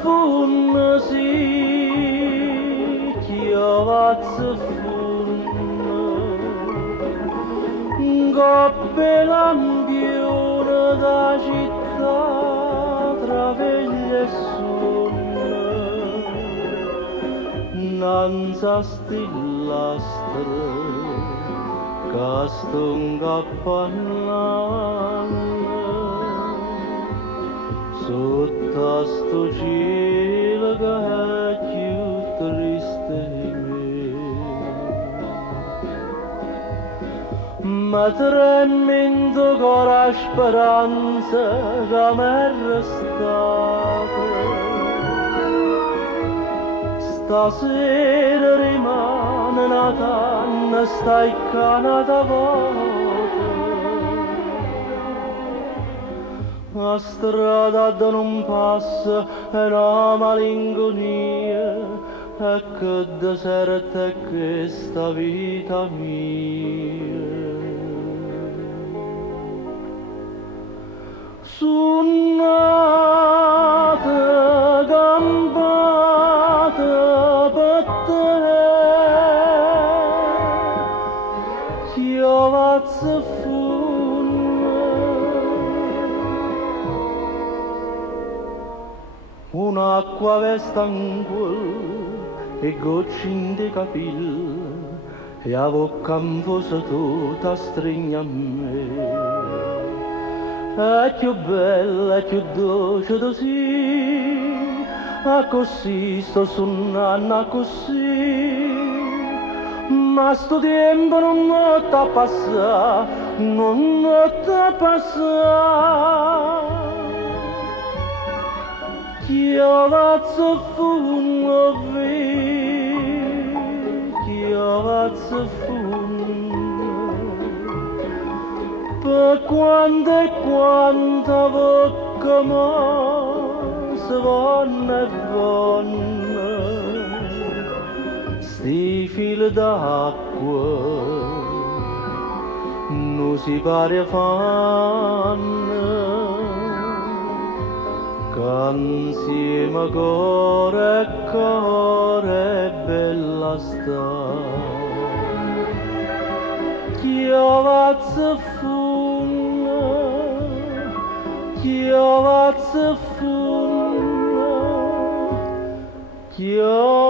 funna si chiavazza funna coppe lampione da città tra veglie e sonne nanza stillastre caston cappannale sotto sto cielo che è più triste di me ma tremendo con la speranza che mi è restata stasera rimane una canna staccata volta la strada da non passa è una malinconia e che deserta è questa vita mia suonate gambate per te chiavazza un'acqua vesta in quel e goccine di capille e a bocca in fosse tutta stringa a me è più bella e più dolce così a così sto suonando così ma sto tempo non t'ha passato non t'ha passato chiavazza funna chiavazza funna per quando e quanta bocca ma se vanno e vanno sti fili d'acqua non si pare fanno insieme cuore bella sta chiavazza funna chiavazza funna chiavazza